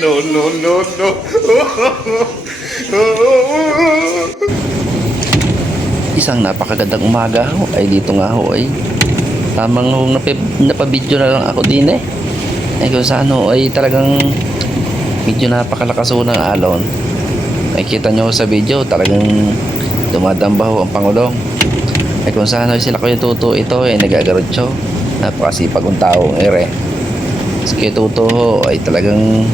no, no, no, no. Isang napakagandang umaga ho ay dito nga ho ay tamang ho napi, napabidyo na lang ako din eh. Ay kung saan ho ay talagang medyo napakalakas ho ng alon. Nakikita nyo sa video talagang dumadamba ho ang Pangulong. Ay kung saan ho sila Kuya Tuto ito ay nagagarotso. Napakasipag ng taong ere. Si Kuya Tuto ho ay talagang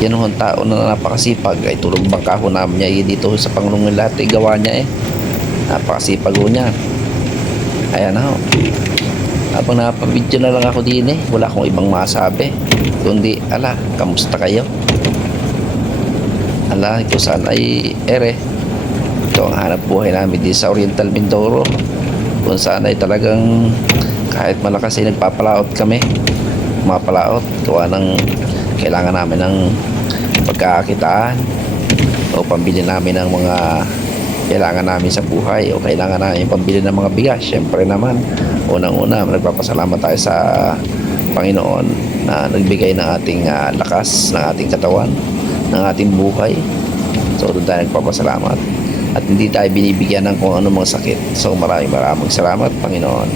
yan ho tao na napakasipag. Ay tulog bangka ho namin niya dito sa Pangulong ng lahat? Ay gawa niya eh. Napakasipag ho niya. Ayan na ho. Habang napabidyo na lang ako din eh wala akong ibang masabi. Kundi ala kamusta kayo? Ala kung saan? Ay ere ito ang hanap buhay namin din sa Oriental Mindoro. Kung saan ay talagang kahit malakas ay nagpapalaot kami mapalaot. Gawa ng kailangan namin ng pagkakakitaan o pambili namin ng mga kailangan namin sa buhay o kailangan namin pambili ng mga bigas. Syempre naman unang-una nagpapasalamat tayo sa Panginoon na nagbigay ng ating ah, lakas ng ating katawan ng ating buhay. So doon tayo nagpapasalamat. At hindi tayo binibigyan ng kung ano mga sakit. So maraming maraming salamat Panginoon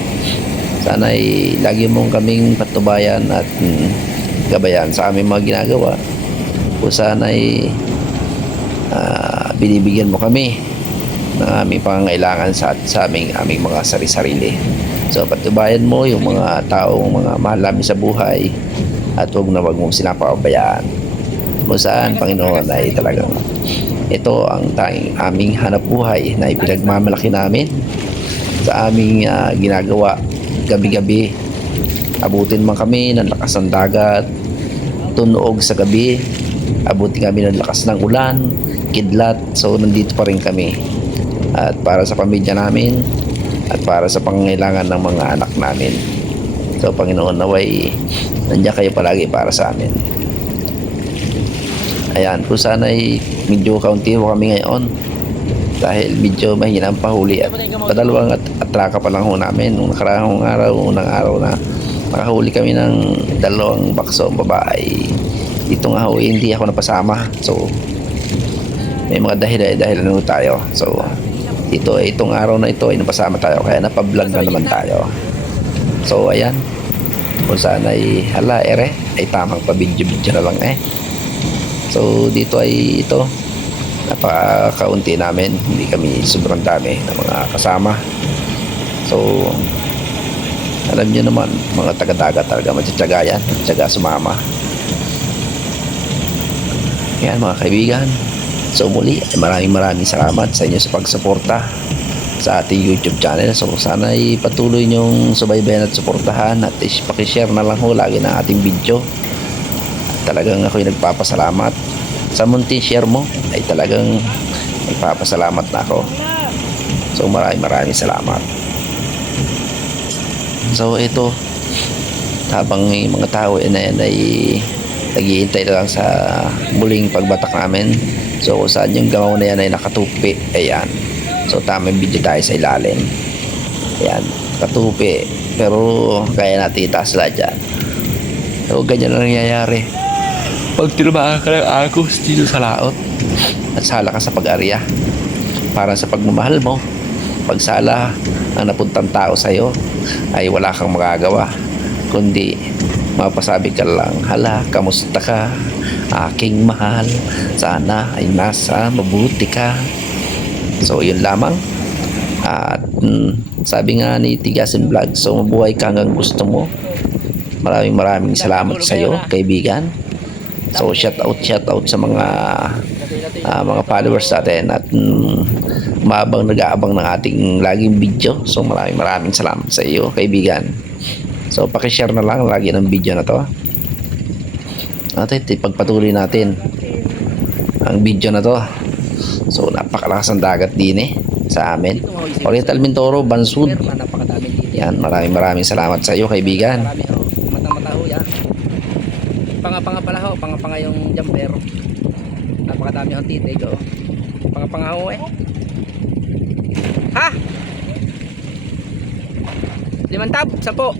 sana ay lagi mong kaming patubayan at mm, gabayan sa aming mga ginagawa kung sana ay ah, binibigyan mo kami ng aming pangangailangan sa, sa aming, aming mga sari-sarili. So, patubayan mo yung mga taong mga mahal namin sa buhay at huwag na huwag mong sinapabayaan. Kung saan, Panginoon, ay talagang ito ang tanging aming hanap buhay na ipinagmamalaki namin sa aming ah, ginagawa gabi-gabi. Abutin man kami ng lakas ng dagat, tunog sa gabi, abutin kami ng lakas ng ulan, kidlat, so nandito pa rin kami. At para sa pamilya namin, at para sa pangangailangan ng mga anak namin. So Panginoon naway, nandiyan kayo palagi para sa amin. Ayan, kung sana ay medyo kaunti ho kami ngayon dahil medyo mahina ang pahuli at padalawang at atraka pa lang ho namin. Nung nakaraang araw, unang araw na makahuli kami ng dalawang bakso babae. Dito nga ho eh, hindi ako napasama. So may mga dahil dahil ano tayo. So ito itong araw na ito ay napasama tayo. Kaya napablog na naman tayo. So ayan. Kung saan ay hala ere ay tamang pabidyo bidyo na lang eh. So dito ay ito napakaunti namin. Hindi kami sobrang dami ng mga kasama. So alam nyo naman mga taga-dagat talaga matitsaga yan. Tsaga sumama. Yan mga kaibigan. So muli maraming maraming salamat sa inyo sa pagsuporta sa ating YouTube channel. So sana ay patuloy nyong subaybayan at suportahan at is pakishare na lang ho lagi ng ating video. At talagang ako'y nagpapasalamat sa munting share mo ay talagang nagpapasalamat na ako so maraming maraming salamat So ito habang mga tao eh, na yan ay naghihintay na lang sa muling pagbatak namin. So kung saan yung gamaw na yan ay nakatupi, ayan. So tamang video tayo sa ilalim. Ayan, katupi. Pero kaya natin itaas lahat dyan. So ganyan ang nangyayari. Pag tinumaan ka ng agos dito sa laot. At sala ka sa pag-arya. Para sa pagmamahal mo. Pagsala ang napuntang tao sa iyo ay wala kang magagawa. Kundi mapasabi ka lang hala kamusta ka? Aking mahal sana ay nasa mabuti ka. So yun lamang. At mm, sabi nga ni Tigasin Vlog so mabuhay ka hanggang gusto mo. Maraming maraming salamat sa iyo kaibigan so shout out shout out sa mga ah, mga followers natin at mm, mabang nag-aabang ng ating laging video. So maraming maraming salamat sa iyo, kaibigan. So paki-share na lang lagi ng video na to. At ito, pagpatuloy natin ang video na to. So napakalakas ng dagat din eh sa amin. Oriental Mindoro, Bansud. Yan, maraming maraming salamat sa iyo, kaibigan. Marami ho. Mata-mata ho yan. Panga-panga pala ho. Panga-panga yung jumper. Napakadami ho titig ho. Panga-panga ho eh. Ha? Limang tab? Sampo?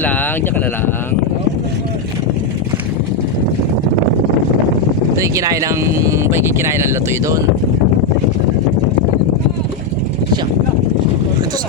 Ka lang, diyan ka na lang. Pwede kinain ng, pwede kinain ng latoy doon. Siya. Ito sa...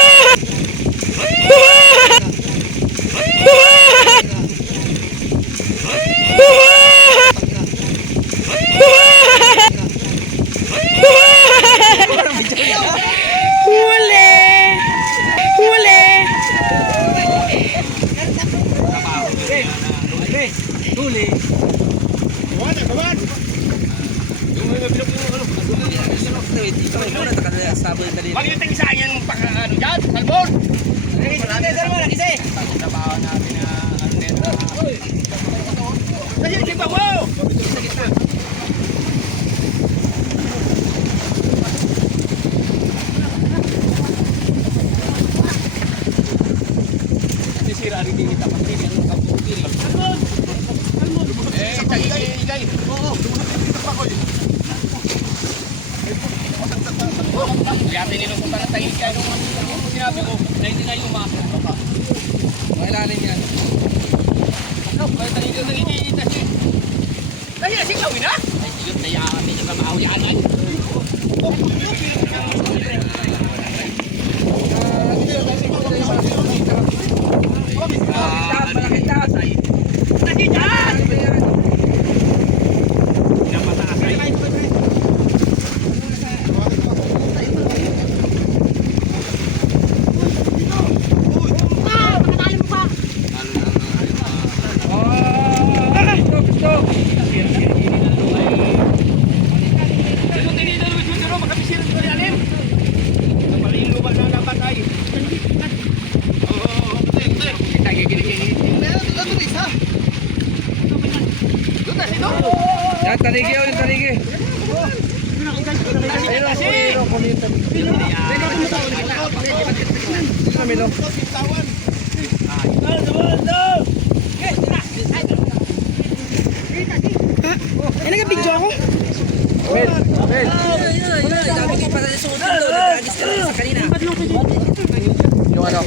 Wag yung tangisahan yung paka ano dyan, salmon. Trabaho natin na ano nito. Kasi ba mo? Sisira rin din kita pati ang kaputi. Salmon! Salmon! Eh, tagigay, igay. Oo, pa ko Kaya tinilupunta ng tayo kaya nung nung sinabi ko na hindi na yung umasok ka. Mailalim yan. Ano? Kaya tayo yung nangingita siya. Kaya si Kawin na? Ay, sige, kaya kami na maaw yan ay. Ah, malaki tasay. Kasi dyan! Napataas ay. Ano tinito naman siya pero makabisira sa ilalim. Sa paling lupa na dapat ay. Oo, ito, ito. Kita gigilid-gilid. Meron dito ito isa. Doon na sino? Yan, tarigi yun, tarigi. Ayun kasi. Ay, nag-video ako. Sabi ko pa sa suot doon, nagagis ka lang sa kanina. Yung ano?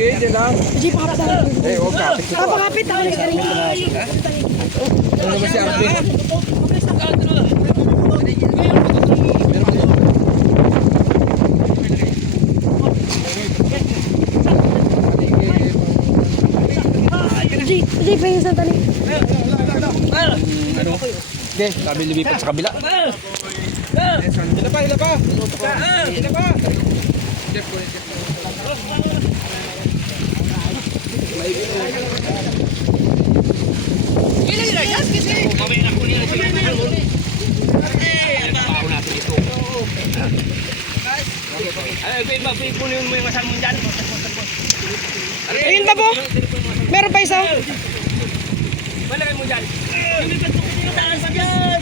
Sige, dyan lang. Hindi pa kapit. Eh, huwag kapit. Papakapit ako nag-ring. Ano ba si Arvin? Hindi, hindi pa yung sandali. Ano? Okay, sabi lumipat sa kabila. Hila pa, hila pa. Hila pa. Kailan nila yan kasi. Mamaya na kunin ang sila ng halmon. Eh, trabaho natin ito. Ay, kaya ba, kunin mo yung masalmon dyan. Ayun pa po. Meron pa isa. Malagay mo dyan. Yung taas dyan.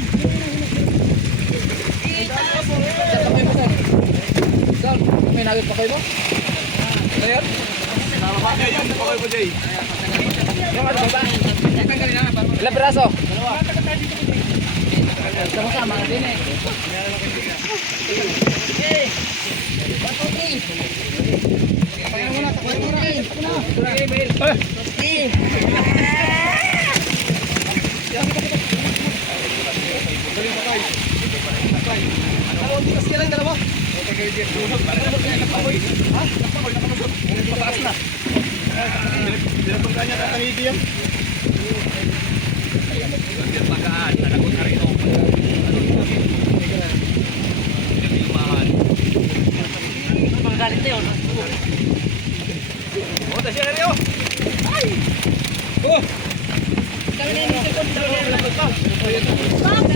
May nagit pa kayo mo? Ayan. Ayun, okay po, Jay. Ilang piraso? Dalawa. Sama sama din eh. Okay. Bato ni. Paano mo na? Paano mo na? Ito na. Okay. Dalawa. Ha? Pataas na. Dalawa kanya kakangiti yan galit na yun. Oh, tasya na rin Ay! Oh! Kami na yung cellphone. Kami na yung cellphone.